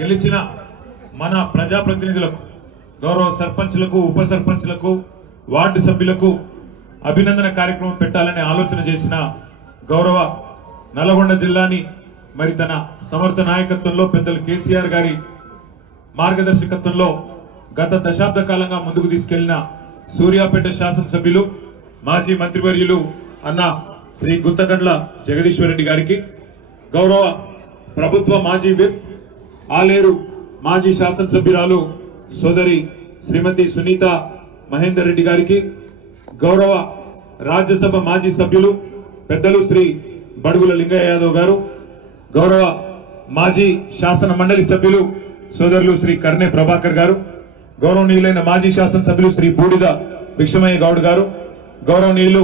గెలిచిన మన ప్రజాప్రతినిధులకు, గౌరవ సర్పంచ్లకు, ఉప సర్పంచ్లకు, వార్డు సభ్యులకు అభినందన కార్యక్రమం పెట్టాలనే ఆలోచన చేసిన గౌరవ నల్గొండ జిల్లాని మరి తన సమర్థ నాయకత్వంలో పెద్దలు కేసీఆర్ గారి మార్గదర్శకత్వంలో గత దశాబ్ద కాలంగా ముందుకు తీసుకెళ్లిన సూర్యాపేట శాసనసభ్యులు మాజీ మంత్రివర్యులు అన్న శ్రీ గుత్తగండ్ల జగదీశ్వర్ రెడ్డి గారికి, గౌరవ ప్రభుత్వ మాజీ విప్ ఆలేరు మాజీ శాసనసభ్యురాలు సోదరి శ్రీమతి సునీత మహేందర్ రెడ్డి గారికి, గౌరవ రాజ్యసభ మాజీ సభ్యులు పెద్దలు శ్రీ బడుగుల లింగయ్య యాదవ్ గారు, గౌరవ మాజీ శాసన మండలి సభ్యులు సోదరులు శ్రీ కర్ణే ప్రభాకర్ గారు, గౌరవనీయులైన మాజీ శాసనసభ్యులు శ్రీ బూడిద భిక్షమయ్య గౌడ్ గారు, గౌరవనీయులు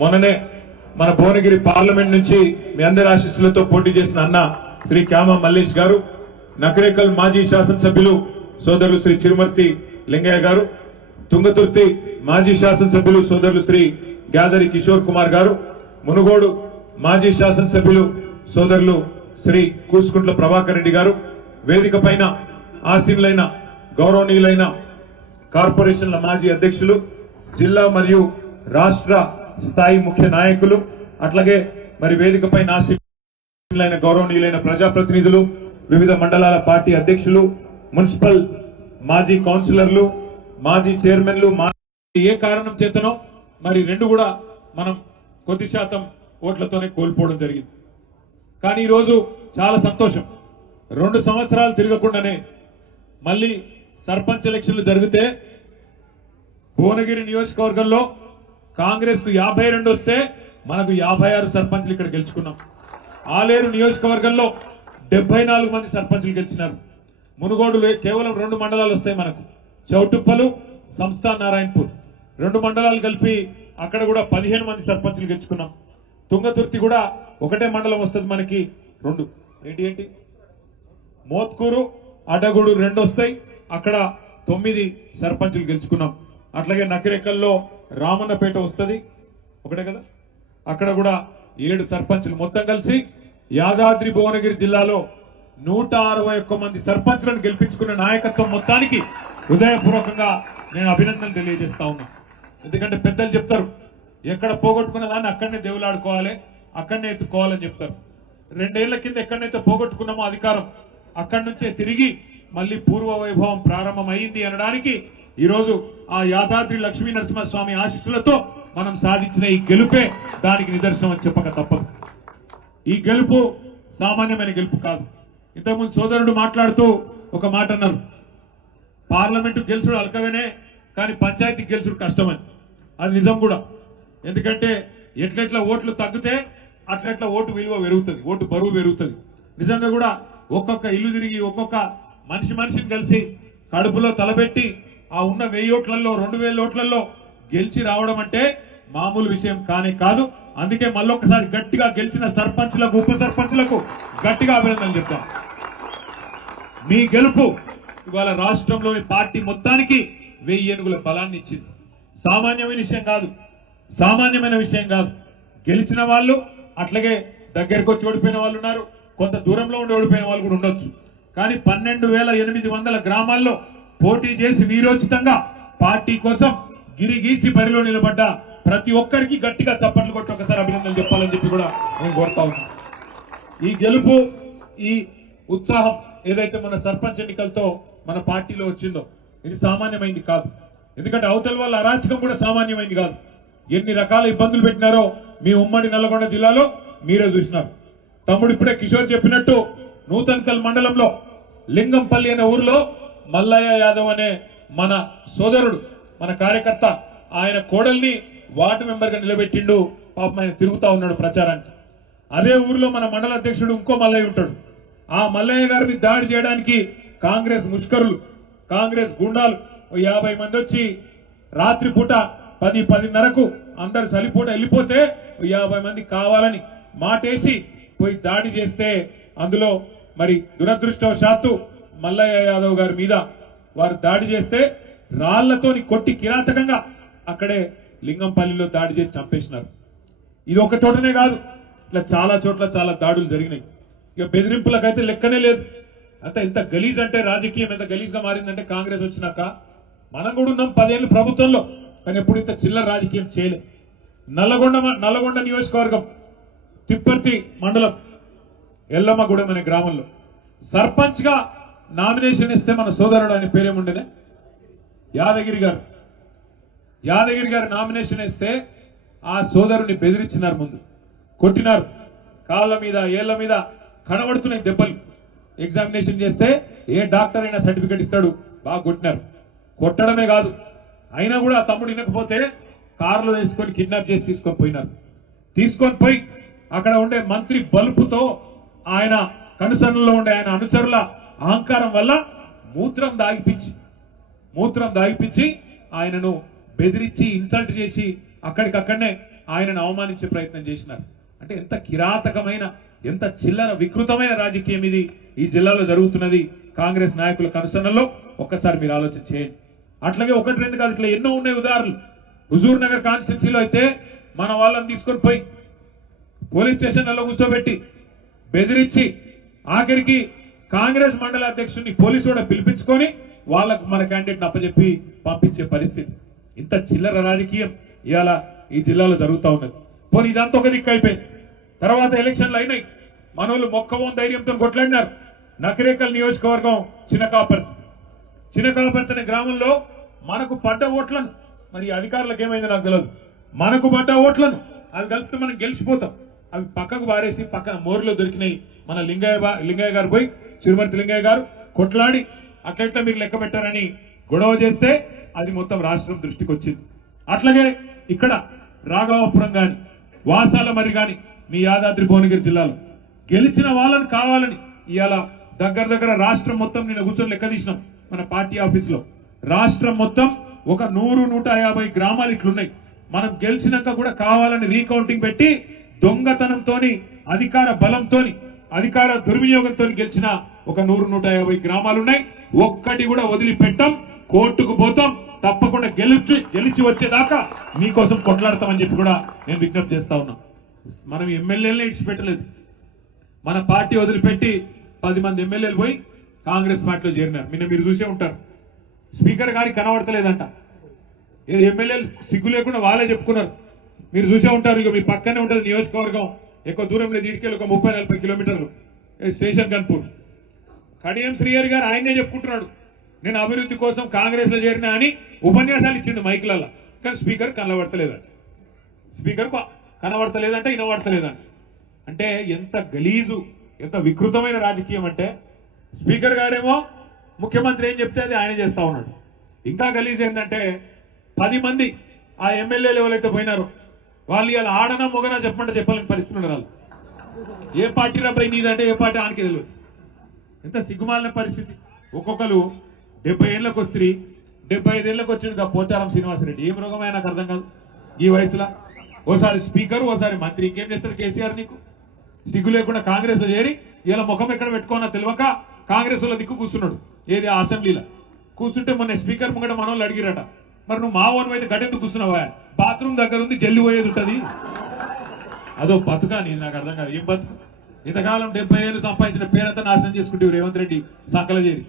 మొన్ననే మన భువనగిరి పార్లమెంట్ నుంచి మీ అందరి ఆశీస్సులతో పోటీ చేసిన అన్న శ్రీ క్యామ మల్లేష్ గారు, నకరేకల్ మాజీ శాసనసభ్యులు సోదరులు శ్రీ చిరుమర్తి లింగయ్య గారు, తుంగతుర్తి మాజీ శాసనసభ్యులు సోదరులు శ్రీ గ్యాదరి కిషోర్ కుమార్ గారు, మునుగోడు మాజీ శాసనసభ్యులు సోదరులు శ్రీ కూసుకుంట్ల ప్రభాకర్ రెడ్డి గారు, వేదిక పైన ఆసీనులైన గౌరవనీయులైన కార్పొరేషన్ల మాజీ అధ్యక్షులు, జిల్లా మరియు రాష్ట్ర స్థాయి ముఖ్య నాయకులు, అట్లాగే మరి వేదిక పైన ఆసీనులైన గౌరవనీయులైన ప్రజాప్రతినిధులు, వివిధ మండలాల పార్టీ అధ్యక్షులు, మున్సిపల్ మాజీ కౌన్సిలర్లు, మాజీ చైర్మన్లు, ఏ కారణం చేతనో మరి రెండు కూడా మనం కొద్ది శాతం ఓట్లతోనే కోల్పోవడం జరిగింది. కానీ ఈరోజు చాలా సంతోషం, 2 సంవత్సరాలు తిరగకుండానే మళ్ళీ సర్పంచ్ ఎలక్షన్లు జరిగితే భువనగిరి నియోజకవర్గంలో కాంగ్రెస్ కు 52 వస్తే మనకు 56 సర్పంచ్లు ఇక్కడ గెలుచుకున్నాం. ఆలేరు నియోజకవర్గంలో 74 మంది సర్పంచ్లు గెలిచినారు. మునుగోడు కేవలం 2 మండలాలు వస్తాయి మనకు, చౌటుప్పలు, సంస్థ నారాయణపూర్ 2 మండలాలు కలిపి అక్కడ కూడా 15 మంది సర్పంచ్లు గెలుచుకున్నాం. తుంగతుర్తి కూడా ఒకటే మండలం వస్తుంది మనకి, 2 ఏంటి మోత్కూరు, అడగూడు 2 వస్తాయి, అక్కడ 9 సర్పంచులు గెలుచుకున్నాం. అట్లాగే నకిరేకల్లో రామన్నపేట వస్తుంది, ఒకటే కదా, అక్కడ కూడా 7 సర్పంచులు. మొత్తం కలిసి యాదాద్రి భువనగిరి జిల్లాలో 161 మంది సర్పంచులను గెలిపించుకున్న నాయకత్వం మొత్తానికి హృదయపూర్వకంగా నేను అభినందనలు తెలియజేస్తా ఉన్నా. ఎందుకంటే పెద్దలు చెప్తారు, ఎక్కడ పోగొట్టుకున్న దాన్ని అక్కడనే దేవులాడుకోవాలి, అక్కడనే ఎత్తుకోవాలని చెప్తారు. 2 ఏళ్ల కింద ఎక్కడనైతే పోగొట్టుకున్నామో అధికారం, అక్కడి నుంచే తిరిగి మళ్లీ పూర్వ వైభవం ప్రారంభమైంది అనడానికి ఈరోజు ఆ యాదాద్రి లక్ష్మీ నరసింహస్వామి ఆశీస్సులతో మనం సాధించిన ఈ గెలుపే దానికి నిదర్శనం అని చెప్పక తప్పదు. ఈ గెలుపు సామాన్యమైన గెలుపు కాదు. ఇంతకుముందు సోదరుడు మాట్లాడుతూ ఒక మాట అన్నారు, పార్లమెంటు గెలుచుడు అలకగానే కానీ పంచాయతీ గెలుచుడు కష్టమని. అది నిజం కూడా. ఎందుకంటే ఎట్లెట్లా ఓట్లు తగ్గితే అట్లెట్లా ఓటు విలువ పెరుగుతుంది, ఓటు బరువు పెరుగుతుంది. నిజంగా కూడా ఒక్కొక్క ఇల్లు తిరిగి ఒక్కొక్క మనిషిని కలిసి కడుపులో తలబెట్టి ఆ ఉన్న 1000 ఓట్లలో 2000 ఓట్లలో గెలిచి రావడం అంటే మామూలు విషయం కానే కాదు. అందుకే మళ్ళొకసారి గట్టిగా గెలిచిన సర్పంచ్లకు, ఉప సర్పంచ్లకు గట్టిగా అభినందనలు చెప్తాను. మీ గెలుపు ఇవాళ రాష్ట్రంలోని పార్టీ మొత్తానికి 1000 ఏనుగుల బలాన్ని ఇచ్చింది. సామాన్యమైన విషయం కాదు. గెలిచిన వాళ్ళు అట్లాగే దగ్గరకు వచ్చి ఓడిపోయిన వాళ్ళు ఉన్నారు, కొంత దూరంలో ఉండి ఓడిపోయిన వాళ్ళు కూడా ఉండొచ్చు. కానీ 12,800 గ్రామాల్లో పోటీ చేసి వీరోచితంగా పార్టీ కోసం గిరిగీసి బరిలో నిలబడ్డ ప్రతి ఒక్కరికి గట్టిగా చప్పట్లు కొట్టి ఒకసారి అభినందనలు చెప్పాలని చెప్పి కూడా నేను కోరుతా ఉన్నాను. ఈ గెలుపు, ఈ ఉత్సాహం ఏదైతే మన సర్పంచ్ ఎన్నికలతో మన పార్టీలో వచ్చిందో ఇది సామాన్యమైంది కాదు. ఎందుకంటే అవతల వాళ్ళ అరాచకం కూడా సామాన్యమైంది కాదు. ఎన్ని రకాల ఇబ్బందులు పెట్టినారో మీ ఉమ్మడి నల్గొండ జిల్లాలో మీరే చూసినారు. తమ్ముడు ఇప్పుడే కిషోర్ చెప్పినట్టు నూతన్కల్ మండలంలో లింగంపల్లి అనే ఊర్లో మల్లయ్య యాదవ్ అనే మన సోదరుడు, మన కార్యకర్త, ఆయన కోడల్ని వార్డు మెంబర్ గా నిలబెట్టిండు. పాపం ఆయన తిరుగుతా ఉన్నాడు ప్రచారానికి. అదే ఊర్లో మన మండల అధ్యక్షుడు ఇంకో మల్లయ్య ఉంటాడు. ఆ మల్లయ్య గారిని దాడి చేయడానికి కాంగ్రెస్ ముష్కరులు, కాంగ్రెస్ గుండాలు 50 మంది వచ్చి రాత్రిపూట 10-10:30కు అందరు సలిపూట వెళ్ళిపోతే 50 మంది కావాలని మాటేసి పోయి దాడి చేస్తే అందులో మరి దురదృష్టవశాత్తు మల్లయ్య యాదవ్ గారి మీద వారు దాడి చేస్తే రాళ్లతోని కొట్టి కిరాతకంగా అక్కడే లింగంపల్లిలో దాడి చేసి చంపేసినారు. ఇది ఒక చోటనే కాదు, ఇట్లా చాలా చోట్ల చాలా దాడులు జరిగినాయి. ఇక బెదిరింపులకైతే లెక్కనే లేదు. అంత ఎంత గలీజ్ అంటే రాజకీయం ఎంత గలీజ్ గా మారిందంటే కాంగ్రెస్ వచ్చినాక మనం కూడా ఉన్నాం 10 ఏళ్ళు ప్రభుత్వంలో, కానీ ఎప్పుడు ఇంత చిల్లర రాజకీయం చేయలే. నల్లగొండ నియోజకవర్గం తిప్పర్తి మండలం ఎల్లమ్మగూడెం అనే గ్రామంలో సర్పంచ్ గా నామినేషన్ ఇస్తే మన సోదరుడు ఆయన పేరేముండేనే యాదగిరి గారు నామినేషన్ ఇస్తే ఆ సోదరుని బెదిరించినారు, ముందు కొట్టినారు, కాళ్ళ మీద ఏళ్ల మీద కనబడుతున్నాయి దెబ్బలు. ఎగ్జామినేషన్ చేస్తే ఏ డాక్టర్ అయినా సర్టిఫికెట్ ఇస్తాడు, బాగా కొట్టినారు. కొట్టడమే కాదు, అయినా కూడా ఆ తమ్ముడు వినకపోతే కారులో వేసుకొని కిడ్నాప్ చేసి తీసుకొని పోయి అక్కడ ఉండే మంత్రి బలుపుతో ఆయన కనుసన్నలో ఉండే ఆయన అనుచరుల అహంకారం వల్ల మూత్రం దాగిపించి ఆయనను బెదిరించి ఇన్సల్ట్ చేసి అక్కడికక్కడనే ఆయనను అవమానించే ప్రయత్నం చేసినారు. అంటే ఎంత కిరాతకమైన ఎంత చిల్లర వికృతమైన రాజకీయం ఇది ఈ జిల్లాలో జరుగుతున్నది కాంగ్రెస్ నాయకుల కనుసన్నలో. ఒక్కసారి మీరు ఆలోచన చేయండి. అట్లాగే ఒకటి రెండు కాదు, ఇట్లా ఎన్నో ఉన్నాయి ఉదాహరణలు. హుజూర్ నగర్ కాన్స్టిట్యున్సీలో అయితే మన వాళ్ళని తీసుకొని పోయి పోలీస్ స్టేషన్లలో కూర్చోబెట్టి బెదిరించి ఆఖరికి కాంగ్రెస్ మండల అధ్యక్షుడిని పోలీసు కూడా పిలిపించుకొని వాళ్ళకు మన క్యాండిడేట్ అప్పచెప్పి పంపించే పరిస్థితి. ఇంత చిల్లర రాజకీయం ఇవాళ ఈ జిల్లాలో జరుగుతూ ఉన్నది. పోనీ ఇదంతా ఒక దిక్కు అయిపోయింది. తర్వాత ఎలక్షన్లు అయినాయి, మనోళ్ళు మొక్కవోం ధైర్యంతో కొట్లాడినారు. నకిరేకల్ నియోజకవర్గం చిన్నకాపర్తి అనే గ్రామంలో మనకు పడ్డ ఓట్లను, మరి అధికారులకు ఏమైందో నాకు తెలియదు, మనకు పడ్డ ఓట్లను అవి కలిపితే మనం గెలిచిపోతాం, అవి పక్కకు బారేసి పక్కన మోరులో దొరికినాయి. మన లింగయ్య గారు పోయి చిరుమర్తి లింగయ్య గారు కొట్లాడి అట్లెట్లా మీరు లెక్క పెట్టారని గొడవ చేస్తే అది మొత్తం రాష్ట్రం దృష్టికి వచ్చింది. అట్లాగే ఇక్కడ రాఘవాపురం గాని వాసాల మరి గాని మీ యాదాద్రి భువనగిరి జిల్లాలో గెలిచిన వాళ్ళని కావాలని ఇవాళ దగ్గర రాష్ట్రం మొత్తం నిన్న కూర్చొని లెక్క తీసినాం మన పార్టీ ఆఫీస్ లో. రాష్ట్రం మొత్తం ఒక 100-150 గ్రామాలు ఇట్లున్నాయి. మనం గెలిచినాక కూడా కావాలని రీకౌంటింగ్ పెట్టి దొంగతనంతోని అధికార బలంతోని అధికార దుర్వినియోగంతో గెలిచిన ఒక 100-150 గ్రామాలున్నాయి. ఒక్కటి కూడా వదిలిపెట్టాం, కోర్టుకు పోతాం, తప్పకుండా గెలిచి వచ్చేదాకా మీకోసం కొట్లాడతామని చెప్పి కూడా నేను విజ్ఞప్తి చేస్తా ఉన్నా. మనం ఎమ్మెల్యేలనే ఇచ్చిపెట్టలేదు, మన పార్టీ వదిలిపెట్టి 10 మంది ఎమ్మెల్యేలు పోయి కాంగ్రెస్ పార్టీలో చేరినారు. మీరు చూసే ఉంటారు, స్పీకర్ గారికి కనబడతలేదంట. ఎమ్మెల్యేలు సిగ్గు లేకుండా వాళ్ళే చెప్పుకున్నారు, మీరు చూసే ఉంటారు. ఇక మీ పక్కనే ఉంటుంది నియోజకవర్గం, ఎక్కువ దూరం లేదు, ఇటుకెళ్ళి ఒక 30-40 కిలోమీటర్లు స్టేషన్ గన్పూర్. కడియం శ్రీహరి గారు ఆయనే చెప్పుకుంటున్నాడు, నేను అభివృద్ధి కోసం కాంగ్రెస్ లో చేరినా అని ఉపన్యాసాలు ఇచ్చిండు మైకులలో. కానీ స్పీకర్ కనబడతలేదంట, వినబడతలేదంట. అంటే ఎంత గలీజు, ఎంత వికృతమైన రాజకీయం అంటే స్పీకర్ గారేమో ముఖ్యమంత్రి ఏం చెప్తే అది ఆయన చేస్తా ఉన్నాడు. ఇంకా గలీజ్ ఏంటంటే 10 మంది ఆ ఎమ్మెల్యేలు ఎవరైతే పోయినారో వాళ్ళు ఇలా ఆడనా మొగనా చెప్పాలని పరిస్థితి ఉన్నారు. వాళ్ళు ఏ పార్టీ రాబోయి నీదంటే ఏ పార్టీ ఆనికి తెలియదు. ఎంత సిగ్గుమాలిన పరిస్థితి. ఒక్కొక్కరు 70 ఏళ్ళకి వస్తుంది, 75 ఏళ్ళకి వచ్చింది పోచారం శ్రీనివాసరెడ్డి. ఏం రోగమైనా నాకు అర్థం కాదు ఈ వయసులో. ఓసారి స్పీకర్, ఓసారి మంత్రి, ఇంకేం చేస్తారు కేసీఆర్? నీకు సిగ్గు లేకుండా కాంగ్రెస్ లో చేరి ఇలా ముఖం ఎక్కడ పెట్టుకోనా తెలియక కాంగ్రెస్ లో దిక్కు కూర్చున్నాడు. ఏది అసెంబ్లీలో కూర్చుంటే మొన్న స్పీకర్ ముంగట మనోళ్ళు అడిగిరట, మరి నువ్వు మా ఓన్ అయితే గడ్డెందుకు కూర్చున్నావా? బాత్రూమ్ దగ్గర ఉంది, జల్లి పోయేది ఉంటది. అదో బతుకా నీ? నాకు అర్థం కాదు, ఏం బతుకు? ఇంతకాలం 70 ఏళ్ళు సంపాదించిన పేరంతా నాశనం చేసుకుంటే రేవంత్ రెడ్డి సంకల చేరి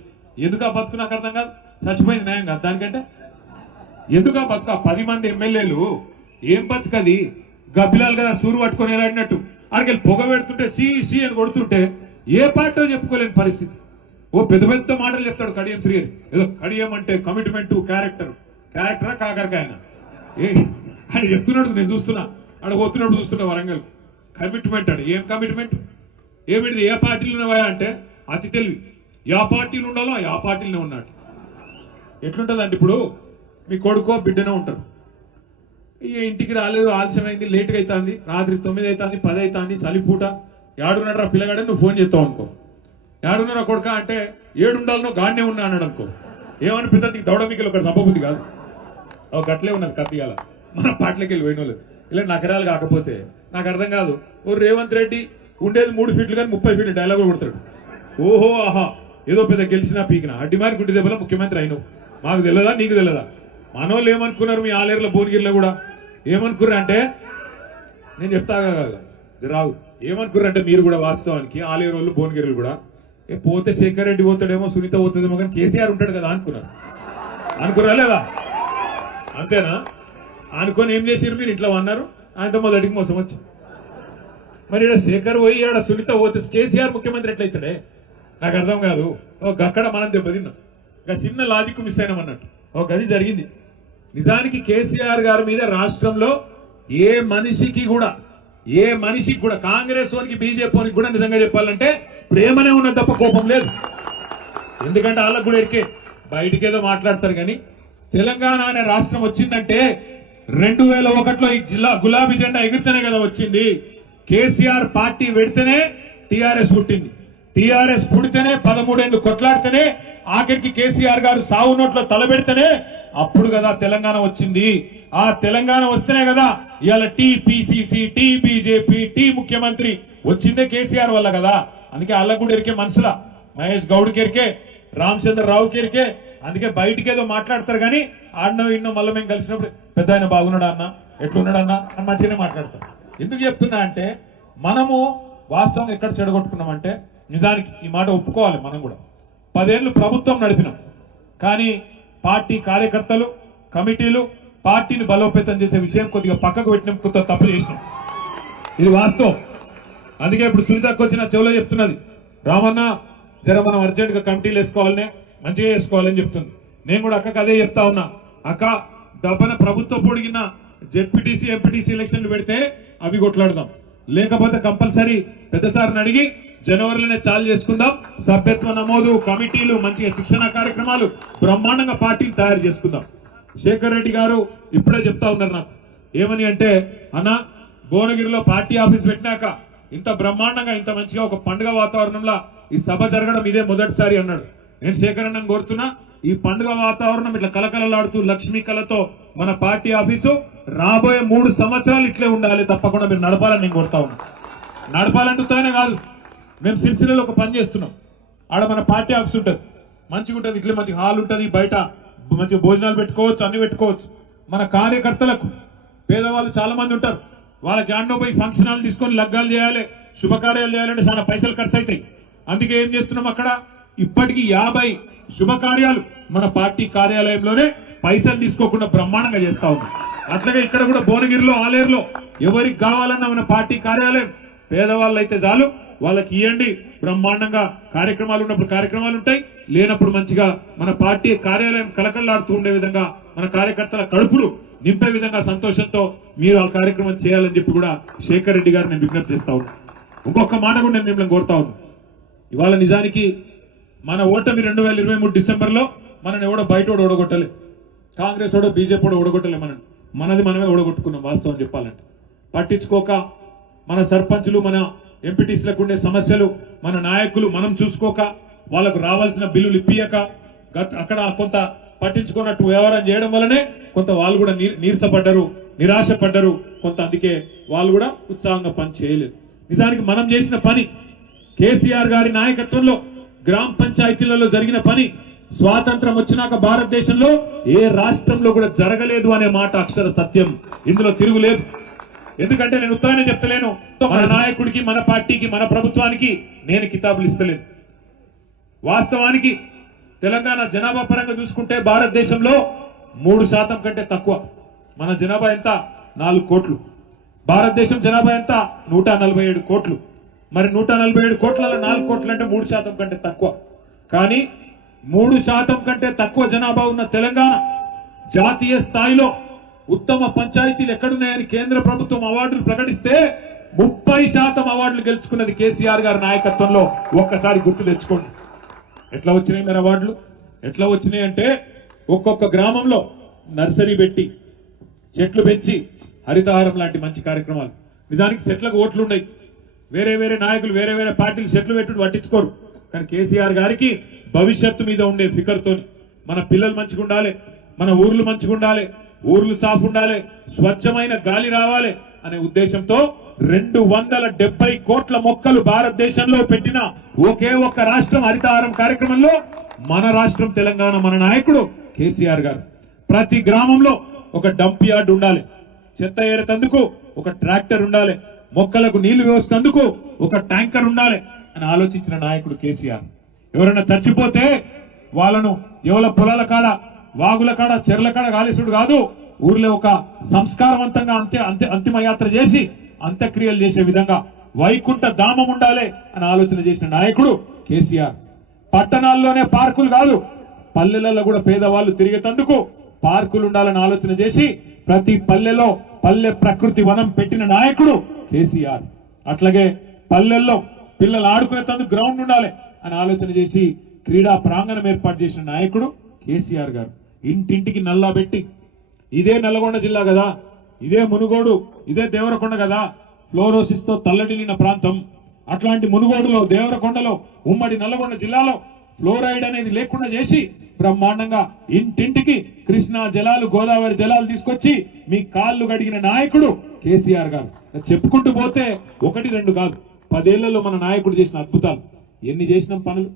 ఎందుకు ఆ బతుకు? నాకు అర్థం కాదు. చచ్చిపోయింది న్యాయం కాదు దానికంటే? ఎందుకు ఆ బతుకు? 10 మంది ఎమ్మెల్యేలు ఏం బతుకది? గబ్బిలాలు కదా సూరు పట్టుకొని ఎలాడినట్టు అక్కడికి పొగ పెడుతుంటే సి అని కొడుతుంటే ఏ పార్టీ చెప్పుకోలేని పరిస్థితి. ఓ పెద్ద మాటలు చెప్తాడు కడియం శ్రీహరి. ఏదో కడియం అంటే కమిట్మెంట్, క్యారెక్టరా కాకరకాయన ఏ అని చెప్తున్నాడు. నేను చూస్తున్నా, అక్కడ పోతున్నప్పుడు చూస్తున్నా వరంగల్. కమిట్మెంట్ అడు. ఏం కమిట్మెంట్? ఏమిటి? ఏ పార్టీలు ఉన్నాయా అంటే అతి తెలివి. యా పార్టీలు ఉండాలో ఆ పార్టీలోనే ఉన్నాడు. ఎట్లుంటదంటే ఇప్పుడు మీ కొడుకో బిడ్డనే ఉంటారు, ఇంటికి రాలేదు, ఆలస్యమైంది, లేట్గా అవుతుంది, రాత్రి 9 అవుతుంది, 10 అవుతుంది, చలిపూట, ఏడున్నారా పిల్లగాడే నువ్వు ఫోన్ చేస్తావు అనుకో. ఏడున్నారా కొడుక అంటే 7 ఉండాలనో గానే ఉన్నా అన్నాడు అనుకో. ఏమనిపిస్తుంది? దౌడ మీకు ఒక సభబుద్ధి కాదు. గట్లే ఉన్నది కత్తియాల మన పాటలకి వెళ్ళి పోయిన వాళ్ళు. ఇలా నగరాలు కాకపోతే నాకు అర్థం కాదు. ఓ రేవంత్ రెడ్డి ఉండేది 3 ఫీట్లు కానీ 30 ఫీట్లు డైలాగులు కొడతాడు. ఓహో ఆహా ఏదో పెద్ద గెలిచినా పీకినా అడ్డిమారి గుడ్డి దెబ్బలో ముఖ్యమంత్రి అయినావు. మాకు తెలియదా? నీకు తెలియదా? మనోళ్ళు ఏమనుకున్నారు? మీ ఆలేరులో భువనగిరిలో కూడా ఏమనుకుర్రు అంటే, నేను చెప్తా రావు, ఏమనుకుర్రు అంటే మీరు కూడా వాస్తవానికి ఆలేరు వాళ్ళు భువనగిరిలు కూడా పోతే శేఖర్ రెడ్డి పోతాడేమో, సునీత పోతుందేమో, కానీ కేసీఆర్ ఉంటాడు కదా అనుకున్నారు. అనుకురా లేదా? అంతేనా? అనుకొని ఏం చేసారు మీరు? ఇంట్లో అన్నారు, ఆయనతో మొదటికి మోసం వచ్చి. మరి ఇక్కడ శేఖర్ పోయి ఆడ సునీత పోతే కేసీఆర్ ముఖ్యమంత్రి ఎట్లయితాడే? నాకు అర్థం కాదు. అక్కడ మనం దెబ్బతిన్నాం. ఇంకా చిన్న లాజిక్ మిస్ అయినాం అన్నట్టు. ఒక గది జరిగింది. నిజానికి కేసీఆర్ గారి మీద రాష్ట్రంలో ఏ మనిషికి కూడా కాంగ్రెస్ వానికి బీజేపీ వానికి కూడా నిజంగా చెప్పాలంటే ప్రేమనే ఉన్నది తప్ప కోపం లేదు. ఎందుకంటే వాళ్ళకు కూడా ఎరికే బయటికేదో మాట్లాడతారు. కానీ తెలంగాణ అనే రాష్ట్రం వచ్చిందంటే 2001లో ఈ జిల్లా గులాబీ జెండా ఎగిరితేనే కదా వచ్చింది. కేసీఆర్ పార్టీ పెడితేనే టీఆర్ఎస్ పుట్టింది. టీఆర్ఎస్ పుడితేనే 13 ఏళ్లు కొట్లాడితేనే ఆఖరికి కేసీఆర్ గారు సావు నోట్లో తలబెడితేనే అప్పుడు కదా తెలంగాణ వచ్చింది. ఆ తెలంగాణ వస్తేనే కదా ఇవాళ టీపీసీసీ, టీ బీజేపీ, టీ ముఖ్యమంత్రి వచ్చిందే కేసీఆర్ వల్ల కదా. అందుకే వాళ్ళకు కూడా ఎరికే మనసులా మహేష్ గౌడ్ కెరికే, రామచంద్రరావు కెరికే. అందుకే బయటికేదో మాట్లాడతారు కానీ ఆడినో ఇన్నో మళ్ళీ మేము కలిసినప్పుడు పెద్ద ఆయన బాగున్నాడా అన్న, ఎట్లున్నాడన్నా అని మంచిగానే మాట్లాడతాం. ఎందుకు చెప్తున్నా అంటే మనము వాస్తవం ఎక్కడ చెడగొట్టుకున్నామంటే, నిజానికి ఈ మాట ఒప్పుకోవాలి, మనం కూడా 10 ఏళ్లు ప్రభుత్వం నడిపినాం. కానీ పార్టీ కార్యకర్తలు, కమిటీలు పార్టీని బలోపేతం చేసే విషయం కొద్దిగా పక్కకు పెట్టినాం, కొంత తప్పు చేసినాం. ఇది వాస్తవం. అందుకే ఇప్పుడు సునీతకు వచ్చిన చెవులో చెప్తున్నది, రామన్న జర మనం అర్జెంట్ గా కమిటీలు వేసుకోవాలనే, మంచిగా వేసుకోవాలని చెప్తుంది. నేను కూడా అక్కకు అదే చెప్తా ఉన్నా. అక్క దబ్బన ప్రభుత్వం పొడిగిన జెడ్పీటీసీ, ఎంపీటీసీ ఎలక్షన్లు పెడితే అవి కొట్లాడదాం. లేకపోతే కంపల్సరీ పెద్దసారిని అడిగి జనవరిలోనే చాలు చేసుకుందాం. సభ్యత్వ నమోదు, కమిటీలు, మంచిగా శిక్షణ కార్యక్రమాలు, బ్రహ్మాండంగా పార్టీని తయారు చేసుకుందాం. శేఖర్ రెడ్డి గారు ఇప్పుడే చెప్తా ఉన్నారు నాకు ఏమని అంటే, అన్న భువనగిరిలో పార్టీ ఆఫీస్ పెట్టినాక ఇంత బ్రహ్మాండంగా, ఇంత మంచిగా ఒక పండుగ వాతావరణంలో ఈ సభ జరగడం ఇదే మొదటిసారి అన్నాడు. నేను శేఖర్ అన్నని కోరుతున్నా, ఈ పండుగ వాతావరణం ఇట్లా కలకలలాడుతూ లక్ష్మీ కళతో మన పార్టీ ఆఫీసు రాబోయే 3 సంవత్సరాలు ఇట్లే ఉండాలి. తప్పకుండా మీరు నడపాలని నేను కోరుతా ఉన్నా. నడపాలంటుతానే కాదు, మేము సిరిసిల్లలో ఒక పని చేస్తున్నాం. ఆడ మన పార్టీ ఆఫీస్ ఉంటుంది, మంచిగా ఉంటుంది, ఇట్లే మంచి హాల్ ఉంటుంది, బయట మంచి భోజనాలు పెట్టుకోవచ్చు, అన్ని పెట్టుకోవచ్చు. మన కార్యకర్తలకు పేదవాళ్ళు చాలా మంది ఉంటారు, వాళ్ళకి ఆడనో పోయి ఫంక్షన్ హాల్ తీసుకొని లగ్గాలు చేయాలి, శుభకార్యాలు చేయాలంటే చాలా పైసలు ఖర్చు అవుతాయి. అందుకే ఏం చేస్తున్నాం, అక్కడ ఇప్పటికీ 50 శుభకార్యాలు మన పార్టీ కార్యాలయంలోనే పైసలు తీసుకోకుండా బ్రహ్మాండంగా చేస్తా ఉన్నాం. అట్లాగే ఇక్కడ కూడా భువనగిరిలో, ఆలేరులో ఎవరికి కావాలన్నా మన పార్టీ కార్యాలయం పేదవాళ్ళు అయితే చాలు వాళ్ళకి ఇవ్వండి. బ్రహ్మాండంగా కార్యక్రమాలు ఉన్నప్పుడు కార్యక్రమాలు ఉంటాయి, లేనప్పుడు మంచిగా మన పార్టీ కార్యాలయం కలకల్లాడుతూ ఉండే విధంగా, మన కార్యకర్తల కడుపులు నింపే విధంగా సంతోషంతో మీరు ఆ కార్యక్రమం చేయాలని చెప్పి కూడా శేఖర్ రెడ్డి గారు నేను విజ్ఞప్తి చేస్తా ఉన్నా. ఇంకొక మాట కూడా నేను మిమ్మల్ని కోరుతా ఉన్నా. ఇవాళ నిజానికి మన ఓటమి 2023 డిసెంబర్లో మనని ఎవడో బయట ఓడగొట్టలే, కాంగ్రెస్ ఓడో బీజేపీ ఓడో ఓడగొట్టలే, మనది మనమే ఓడగొట్టుకున్నాం. వాస్తవం చెప్పాలంటే పట్టించుకోక మన సర్పంచులు, మన ఎంపీటీసీలకు ఉండే సమస్యలు మన నాయకులు మనం చూసుకోక, వాళ్ళకు రావాల్సిన బిల్లులు ఇప్పియక, అక్కడ కొంత పట్టించుకున్నట్టు వ్యవహారం చేయడం వల్లనే కొంత వాళ్ళు కూడా నీరసపడ్డారు, నిరాశపడ్డారు కొంత. అందుకే వాళ్ళు కూడా ఉత్సాహంగా పని చేయలేదు. నిజానికి మనం చేసిన పని, కేసీఆర్ గారి నాయకత్వంలో గ్రామ పంచాయతీలలో జరిగిన పని స్వాతంత్రం వచ్చినాక భారతదేశంలో ఏ రాష్ట్రంలో కూడా జరగలేదు అనే మాట అక్షర సత్యం. ఇందులో తిరుగులేదు. ఎందుకంటే నేను ఉత్తరానే చెప్తలేను, మన నాయకుడికి, మన పార్టీకి, మన ప్రభుత్వానికి నేను కితాబులు ఇస్తలేను. వాస్తవానికి తెలంగాణ జనాభా పరంగా చూసుకుంటే భారతదేశంలో 3% కంటే తక్కువ. మన జనాభా ఎంత? 4 కోట్లు. భారతదేశం జనాభా ఎంత? 147 కోట్లు. మరి 147 కోట్లలో 4 కోట్లు అంటే 3% కంటే తక్కువ. కానీ 3% కంటే తక్కువ జనాభా ఉన్న తెలంగాణ జాతీయ స్థాయిలో ఉత్తమ పంచాయతీలు ఎక్కడున్నాయని కేంద్ర ప్రభుత్వం అవార్డులు ప్రకటిస్తే 30% అవార్డులు గెలుచుకున్నది కేసీఆర్ గారి నాయకత్వంలో. ఒక్కసారి గుర్తు తెచ్చుకోండి. ఎట్లా వచ్చినాయి మరి అవార్డులు? ఎట్లా వచ్చినాయి అంటే ఒక్కొక్క గ్రామంలో నర్సరీ పెట్టి, చెట్లు పెంచి, హరితహారం లాంటి మంచి కార్యక్రమాలు. నిజానికి చెట్లకు ఓట్లున్నాయి, వేరే వేరే నాయకులు, వేరే వేరే పార్టీలు చెట్లు పెట్టుడు పట్టించుకోరు. కానీ కేసీఆర్ గారికి భవిష్యత్తు మీద ఉండే ఫికర్తోని మన పిల్లలు మంచిగా ఉండాలి, మన ఊర్లు మంచిగా ఉండాలి, ఊర్లు సాఫ్ ఉండాలి, స్వచ్ఛమైన గాలి రావాలి అనే ఉద్దేశంతో 270 కోట్ల మొక్కలు భారతదేశంలో పెట్టిన ఒకే ఒక్క రాష్ట్రం హరితహారం కార్యక్రమంలో మన రాష్ట్రం తెలంగాణ. మన నాయకుడు కేసీఆర్ గారు ప్రతి గ్రామంలో ఒక డంప్ యార్డ్ ఉండాలి, చెత్త ఏరేతందుకు ఒక ట్రాక్టర్ ఉండాలి, మొక్కలకు నీళ్లు వేసేందుకు ఒక ట్యాంకర్ ఉండాలి అని ఆలోచించిన నాయకుడు కేసీఆర్. ఎవరైనా చచ్చిపోతే వాళ్ళను ఎవల పొలాల కాడ వాగుల కాడ చెర్ల కాడ గాలిసుడు కాదు, ఊర్లో ఒక సంస్కారవంతంగా అంతిమయాత్ర చేసి అంత్యక్రియలు చేసే విధంగా వైకుంఠ ధామం ఉండాలి అని ఆలోచన చేసిన నాయకుడు కేసీఆర్. పట్టణాల్లోనే పార్కులు కాదు, పల్లెలలో కూడా పేదవాళ్లు తిరిగేందుకు పార్కులు ఉండాలని ఆలోచన చేసి ప్రతి పల్లెలో పల్లె ప్రకృతి వనం పెట్టిన నాయకుడు కేసీఆర్. అట్లాగే పల్లెల్లో పిల్లలు ఆడుకునేందుకు గ్రౌండ్ ఉండాలి అని ఆలోచన చేసి క్రీడా ప్రాంగణం ఏర్పాటు చేసిన నాయకుడు కేసీఆర్ గారు. ఇంటింటికి నల్లా పెట్టి, ఇదే నల్గొండ జిల్లా కదా, ఇదే మునుగోడు, ఇదే దేవరకొండ కదా ఫ్లోరోసిస్ తో తల్లడిల్లిన ప్రాంతం. అట్లాంటి మునుగోడులో, దేవరకొండలో, ఉమ్మడి నల్గొండ జిల్లాలో ఫ్లోరైడ్ అనేది లేకుండా చేసి బ్రహ్మాండంగా ఇంటింటికి కృష్ణా జలాలు, గోదావరి జలాలు తీసుకొచ్చి మీ కాళ్లు గడిగిన నాయకుడు కేసీఆర్ గారు. చెప్పుకుంటూ పోతే ఒకటి రెండు కాదు, 10 ఏళ్లలో మన నాయకుడు చేసిన అద్భుతాలు ఎన్ని చేసినాం పనులు.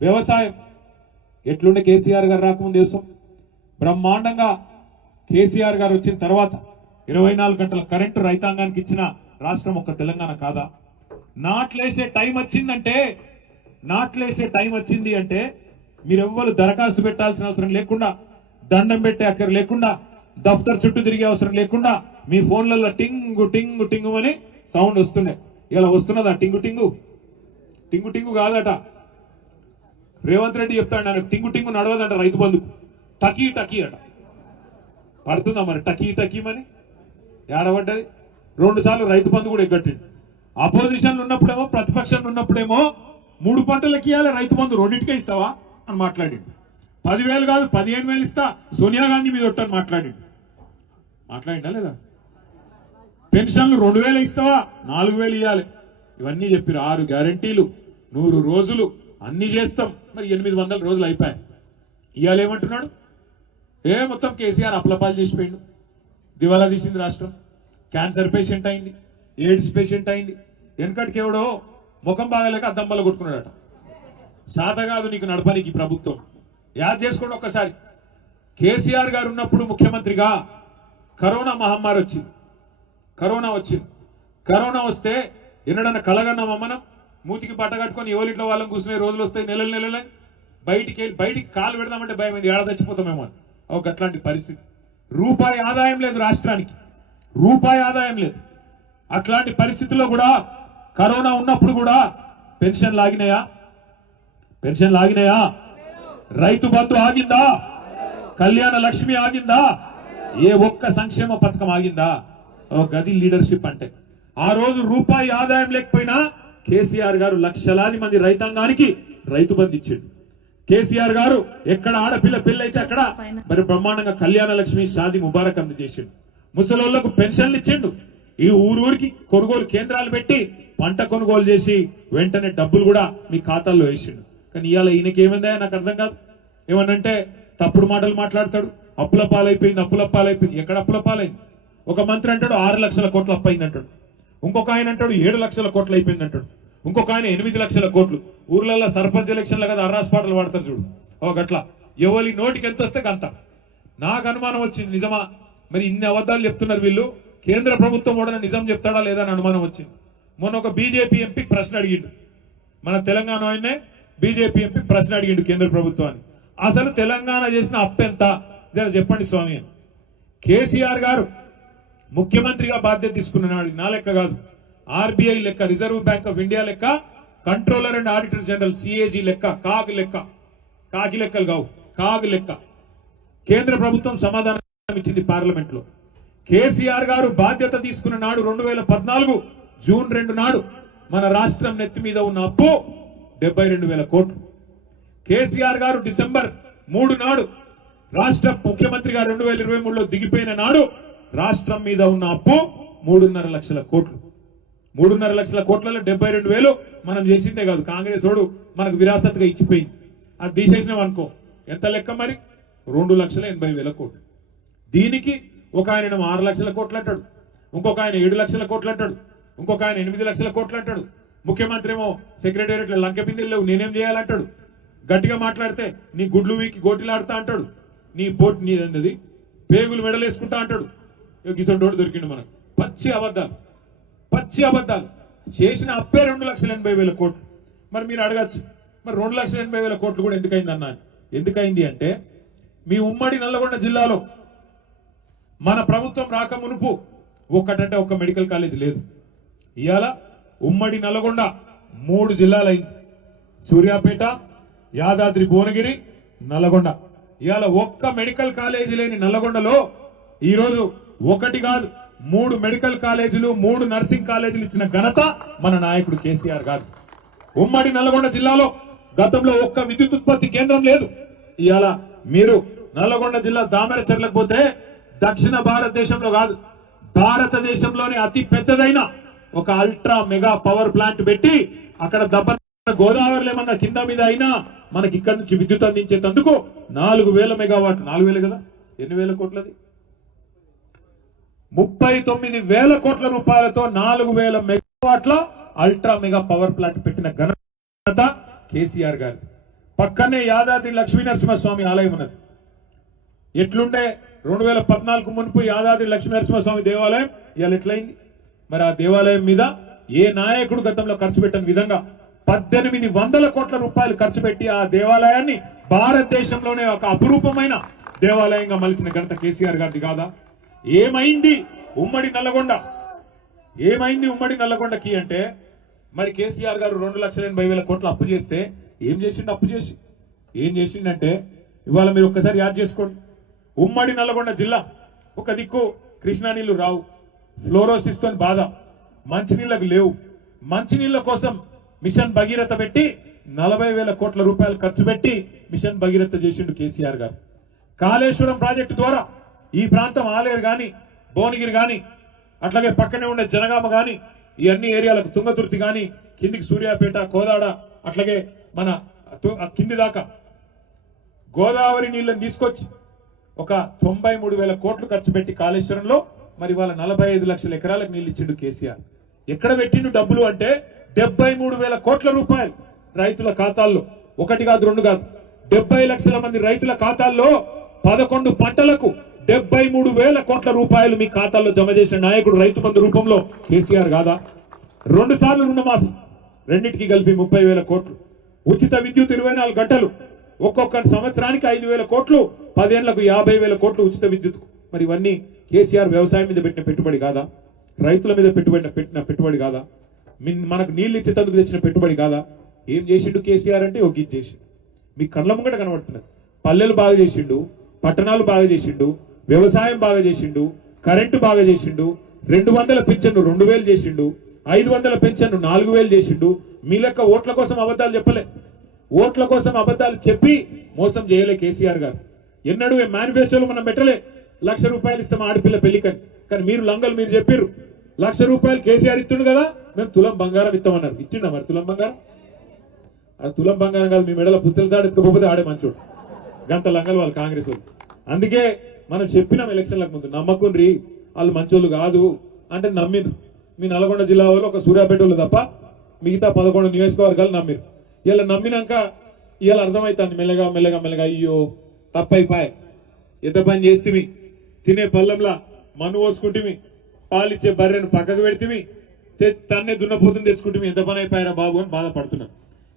వ్యవసాయం ఎట్లుండే కేసీఆర్ గారు రాకముందు దేశం బ్రహ్మాండంగా. కేసీఆర్ గారు వచ్చిన తర్వాత 24 గంటల కరెంటు రైతాంగానికి ఇచ్చిన రాష్ట్రం ఒక్క తెలంగాణ కాదా? నాట్లేసే టైం వచ్చింది అంటే మీరెవ్వరు దరఖాస్తు పెట్టాల్సిన అవసరం లేకుండా, దండం పెట్టే అక్కర లేకుండా, దఫ్తర్ చుట్టూ తిరిగే అవసరం లేకుండా మీ ఫోన్లలో టింగు టింగు టింగు అని సౌండ్ వస్తుండే. ఇలా వస్తున్నదా టింగు టింగు? టింగు టింగు కాదట. రేవంత్ రెడ్డి చెప్తాడు ఆయన టింగు టింగు నడవదంట రైతు బంధు, టకీ టకీ అట. పడుతుందా మరి టకీ టకీమని? ఏడబడ్డది. 2 సార్లు రైతు బంధు కూడా ఎగ్గట్టిండు. అపోజిషన్ ఉన్నప్పుడేమో, ప్రతిపక్షంలో ఉన్నప్పుడేమో 3 పంటలకి ఇవ్వాలి రైతు బంధు, 2టికే ఇస్తావా అని మాట్లాడిండు. 10,000 కాదు 15,000 ఇస్తా సోనియా గాంధీ మీద ఒట్టని మాట్లాడిండా లేదా? పెన్షన్లు 2,000 ఇస్తావా 4,000 ఇవ్వాలి. ఇవన్నీ చెప్పారు. 6 గ్యారంటీలు, 100 రోజులు అన్ని చేస్తాం. మరి 800 రోజులు అయిపోయాయి. ఇవాళ ఏమంటున్నాడు? మొత్తం కేసీఆర్ అప్లపాలు చేసిపోయిండు, దివాలా తీసింది రాష్ట్రం. క్యాన్సర్ పేషెంట్ అయింది, ఎయిడ్స్ పేషెంట్ అయింది. వెనకటికి ఎవడో ముఖం బాగలేక అద్దంబల కొట్టుకున్నాడట. శాత కాదు నీకు నడపనికి ప్రభుత్వం. యాద్ చేసుకోండి ఒక్కసారి. కేసీఆర్ గారు ఉన్నప్పుడు ముఖ్యమంత్రిగా కరోనా మహమ్మారి వచ్చింది. కరోనా వస్తే ఎన్నడన్నా కలగన్నామా మనం? మూతికి బట్ట కట్టుకొని ఎవరింట్లో వాళ్ళని కూర్చునే రోజులు వస్తాయి, నెలలు బయటికి కాలు పెడదామంటే భయం అయింది, ఏడ చచ్చిపోతామేమో అని. అట్లాంటి పరిస్థితి. రూపాయి ఆదాయం లేదు రాష్ట్రానికి, రూపాయి ఆదాయం లేదు. అట్లాంటి పరిస్థితుల్లో కూడా కరోనా ఉన్నప్పుడు కూడా పెన్షన్ లాగినాయా? రైతు బంధు ఆగిందా? కళ్యాణ లక్ష్మి ఆగిందా? ఏ ఒక్క సంక్షేమ పథకం ఆగిందా? గది లీడర్షిప్ అంటే. ఆ రోజు రూపాయి ఆదాయం లేకపోయినా కేసీఆర్ గారు లక్షలాది మంది రైతాంగానికి రైతు బంధు ఇచ్చిండు. కేసీఆర్ గారు ఎక్కడ ఆడపిల్ల పెళ్ళైతే అక్కడ మరి బ్రహ్మాండంగా కళ్యాణ లక్ష్మి, షాది ముబారక్ అందజేసిండు. ముసలోళ్లకు పెన్షన్లు ఇచ్చిండు. ఈ ఊరూరికి కొనుగోలు కేంద్రాలు పెట్టి పంట కొనుగోలు చేసి వెంటనే డబ్బులు కూడా మీ ఖాతాల్లో వేసిండు. కానీ ఇవాళ ఈయనకేమైందా నాకు అర్థం కాదు. ఏమనంటే తప్పుడు మాటలు మాట్లాడతాడు. అప్పుల పాలైపోయింది. ఎక్కడ అప్పుల పాలైంది? ఒక మంత్రి అంటాడు 6 లక్షల కోట్లు అప్పయింది అంటాడు. ఇంకొక ఆయన అంటాడు 7 లక్షల కోట్లు అయిపోయింది అంటాడు. ఇంకొక ఆయన 8 లక్షల కోట్లు. ఊర్లలో సర్పంచ్ ఎలక్షన్ల కదా అర్రాస్ పాటలు వాడతారు చూడు, గట్లా ఎవరి నోటికి ఎంత వస్తే అంత. నాకు అనుమానం వచ్చింది, నిజమా మరి ఇన్ని అబద్ధాలు చెప్తున్నారు వీళ్ళు, కేంద్ర ప్రభుత్వం కూడా నిజం చెప్తాడా లేదా అని అనుమానం వచ్చింది. మొన్న ఒక బీజేపీ ఎంపీ ప్రశ్న అడిగిండు, మన తెలంగాణ ఆయనే బీజేపీ ఎంపీ ప్రశ్న అడిగిండు కేంద్ర ప్రభుత్వాన్ని, అసలు తెలంగాణ చేసిన అప్పెంత జర చెప్పండి స్వామి అని. కేసీఆర్ గారు ముఖ్యమంత్రిగా బాధ్యత తీసుకున్నాడు. నా లెక్క కాదు, ఆర్బీఐ లెక్క, రిజర్వ్ బ్యాంక్ ఆఫ్ ఇండియా లెక్క, controller and auditor general CAG లెక్క, కాకి లెక్కలు కావు, కాగు లెక్క కేంద్ర ప్రభుత్వం సమాధానం ఇచ్చింది పార్లమెంట్ లో. కేసీఆర్ గారు బాధ్యత తీసుకున్న నాడు 2014 జూన్ 2 నాడు మన రాష్ట్రం నెత్తి మీద ఉన్న అప్పు 72,000 కోట్లు. కేసీఆర్ గారు డిసెంబర్ 3 నాడు రాష్ట్ర ముఖ్యమంత్రిగా 2023లో దిగిపోయిన నాడు రాష్ట్రం మీద ఉన్న అప్పు 3.5 లక్షల కోట్లు. 3.5 లక్షల కోట్లలో 72,000 మనం చేసిందే కాదు, కాంగ్రెస్ వాడు మనకు విరాసత్గా ఇచ్చిపోయింది. అది తీసేసినాం అనుకో, ఎంత లెక్క మరి? 2,80,000 కోట్లు. దీనికి ఒక ఆయన 6 లక్షల కోట్లు అంటాడు, ఇంకొక ఆయన 7 లక్షల కోట్లు అంటాడు, ఇంకొక ఆయన 8 లక్షల కోట్లు అంటాడు. ముఖ్యమంత్రి ఏమో సెక్రటేరియట్ లో లంక బిందెలు లేవు నేనేం చేయాలంటాడు. గట్టిగా మాట్లాడితే నీ గుడ్లు వీకి గోటిలాడుతా అంటాడు, నీ బోట్ నీదన్నది పేగులు మెడలేసుకుంటా అంటాడు. గిసంటోడు దొరికిండు మనకు. పచ్చి అబద్ధాలు చేసిన అప్పే 2,80,000 కోట్లు. మరి మీరు అడగచ్చు, మరి 2,80,000 కోట్లు కూడా ఎందుకైంది అన్నా? ఎందుకైంది అంటే మీ ఉమ్మడి నల్లగొండ జిల్లాలో మన ప్రభుత్వం రాక మునుపు ఒక్కటంటే ఒక్క మెడికల్ కాలేజ్ లేదు. ఇవాళ ఉమ్మడి నల్లగొండ 3 జిల్లాలైంది. సూర్యాపేట, యాదాద్రి భువనగిరి, నల్లగొండ. ఇవాళ ఒక్క మెడికల్ కాలేజీ లేని నల్లగొండలో ఈరోజు ఒకటి కాదు 3 మెడికల్ కాలేజీలు, 3 నర్సింగ్ కాలేజీలు ఇచ్చిన ఘనత మన నాయకుడు కేసీఆర్ గారు. ఉమ్మడి నల్లగొండ జిల్లాలో గతంలో ఒక్క విద్యుత్ ఉత్పత్తి కేంద్రం లేదు. ఇవాళ మీరు నల్లగొండ జిల్లా దామెరచెర్లకు పోతే దక్షిణ భారతదేశంలో కాదు భారతదేశంలోని అతి పెద్దదైన ఒక అల్ట్రా మెగా పవర్ ప్లాంట్ పెట్టి అక్కడ గోదావరిలో ఏమన్నా కింద మీద అయినా మనకి ఇక్కడ నుంచి విద్యుత్ అందించేందుకు 4,000 మెగావాట్లు. 4,000 కదా, ఎన్ని వేల కోట్లది? 39,000 కోట్ల రూపాయలతో 4,000 మెగావాట్ల అల్ట్రా మెగా పవర్ ప్లాంట్ పెట్టిన ఘనత కేసీఆర్ గారి. పక్కనే యాదాద్రి లక్ష్మీ నరసింహస్వామి ఆలయం ఉన్నది. ఎట్లుండే 2014 మునుపు యాదాద్రి లక్ష్మీ నరసింహస్వామి దేవాలయం ఇవాళ ఎట్లయింది? మరి ఆ దేవాలయం మీద ఏ నాయకుడు గతంలో ఖర్చు పెట్టని విధంగా 1,800 కోట్ల రూపాయలు ఖర్చు పెట్టి ఆ దేవాలయాన్ని భారతదేశంలోనే ఒక అపురూపమైన దేవాలయంగా మలిచిన ఘనత కేసీఆర్ గారిది కాదా? ఏమైంది ఉమ్మడి నల్లగొండ? ఏమైంది ఉమ్మడి నల్లగొండకి అంటే మరి కేసీఆర్ గారు 2,80,000 కోట్లు అప్పు చేస్తే ఏం చేసిండు? అప్పు చేసి ఏం చేసిండంటే ఇవాళ మీరు ఒక్కసారి యాద్ చేసుకోండి. ఉమ్మడి నల్లగొండ జిల్లా ఒక దిక్కు కృష్ణా నీళ్లు రావు, ఫ్లోరోసిస్ తో బాధ, మంచినీళ్లకు లేవు. మంచినీళ్ల కోసం మిషన్ భగీరథ పెట్టి 40,000 కోట్ల రూపాయలు ఖర్చు పెట్టి మిషన్ భగీరథ చేసిండు కేసీఆర్ గారు. కాళేశ్వరం ప్రాజెక్టు ద్వారా ఈ ప్రాంతం ఆలేరు గాని, భువనగిరి గాని, అట్లాగే పక్కనే ఉండే జనగామ గాని, ఈ అన్ని ఏరియాలకు తుంగతుర్తి గాని, కిందికి సూర్యాపేట, కోదాడ, అట్లాగే మన కింది దాకా గోదావరి నీళ్లను తీసుకొచ్చి ఒక 93,000 కోట్లు ఖర్చు పెట్టి కాళేశ్వరంలో మరి వాళ్ళ 45 లక్షల ఎకరాలకు నీళ్లు ఇచ్చిండు కేసీఆర్. ఎక్కడ పెట్టిండు డబ్బులు అంటే 73,000 కోట్ల రూపాయలు రైతుల ఖాతాల్లో. ఒకటి కాదు, రెండు కాదు, 70 లక్షల మంది రైతుల ఖాతాల్లో 11 పంటలకు 73,000 కోట్ల రూపాయలు మీ ఖాతాల్లో జమ చేసిన నాయకుడు రైతు బంధు రూపంలో కేసీఆర్ కాదా? 2 సార్లు రుణమాఫీ, రెండింటికి కలిపి 30,000 కోట్లు. ఉచిత విద్యుత్ 24 గంటలు, ఒక్కొక్క సంవత్సరానికి 5,000 కోట్లు, 10 ఏళ్లకు 50,000 కోట్లు ఉచిత విద్యుత్. మరి ఇవన్నీ కేసీఆర్ వ్యవసాయం మీద పెట్టిన పెట్టుబడి కాదా? రైతుల మీద పెట్టిన పెట్టుబడి కాదా? మనకు నీళ్లు ఇచ్చేందుకు తెచ్చిన పెట్టుబడి కాదా? ఏం చేసిండు కేసీఆర్ అంటే ఒక ఇది చేసిండు. మీ కళ్ళ ముంగట కనబడుతున్నది. పల్లెలు బాగా చేసిండు, పట్టణాలు బాగా చేసిండు, వ్యవసాయం బాగా చేసిండు, కరెంటు బాగా చేసిండు, 200 పెన్షన్ 2,000 చేసిండు, 500 పెన్షన్ 4,000 చేసిండు. మీ లెక్క ఓట్ల కోసం అబద్దాలు చెప్పలే. ఓట్ల కోసం అబద్దాలు చెప్పి మోసం చేయలే కేసీఆర్ గారు. ఎన్నడూ మేనిఫెస్టోలో మనం పెట్టలే 1,00,000 రూపాయలు ఇస్తాం ఆడపిల్ల పెళ్లికని. కానీ మీరు లంగలు మీరు చెప్పారు 1,00,000 రూపాయలు కేసీఆర్ ఇస్తుండు కదా, మేము తులం బంగారం ఇస్తామన్నారు. ఇచ్చిండా మరి తులం బంగారం? అది తులం బంగారం కాదు, మీ మెడల పుత్తల దాడి ఎత్తుకపోతే ఆడే మంచోడు. గంత లంగలు వాళ్ళు కాంగ్రెస్ వాళ్ళు. అందుకే మనం చెప్పినాం ఎలక్షన్లకు ముందు, నమ్మకుండ్రి వాళ్ళు మంచోళ్ళు కాదు అంటే నమ్మిరు. మీ నల్గొండ జిల్లా వాళ్ళు ఒక సూర్యాపేట వాళ్ళు తప్ప మిగతా 11 నియోజకవర్గాలు నమ్మిరు. ఇలా నమ్మినాక ఇవాళ అర్థమవుతుంది మెల్లగా మెల్లగా మెల్లగా అయ్యో తప్పైపాయ్, ఎంత పని చేస్తేమి, తినే పళ్ళంలా మన్ను పోసుకుంటేమి, పాలిచ్చే బర్రెను పక్కకు పెడితేమి, తన్నే దున్నపోతుని తెచ్చుకుంటే ఎంత పని అయిపోయారా బాబు అని బాధపడుతున్నాం.